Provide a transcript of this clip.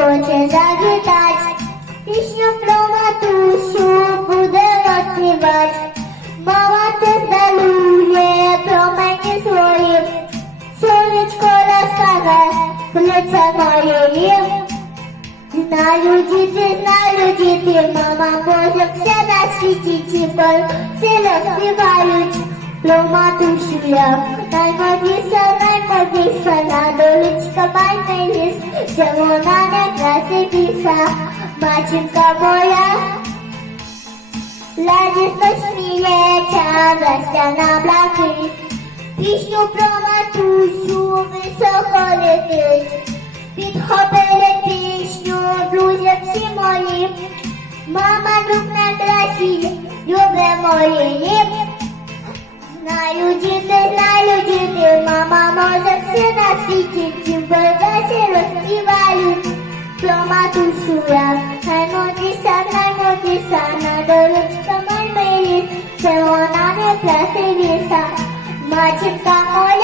хоче завітать, пісню про матусю буде розпівать. Мама те здарує про мені своїм, сонечко розкаже, плються моє Знаю діти, знаю діти, мама може все на світі ті все розпівають про матусю я. Наймодіса, наймодіса, на доличка майте що вона не красивіша, матінка моя. Радісно сміється, на блакить, пісню про матусю високо летить. Підхопили пісню, друзі всі мої. Мама друг найкращий, любимо її. Знаю діти, Mama może na świecie, czym będę się rozpiwali. Ploma duszuja, najmłodniejsza, najmłodniejsza, na doleczka mojej myli, czerwona nie pracy wiesa. Macie ta moja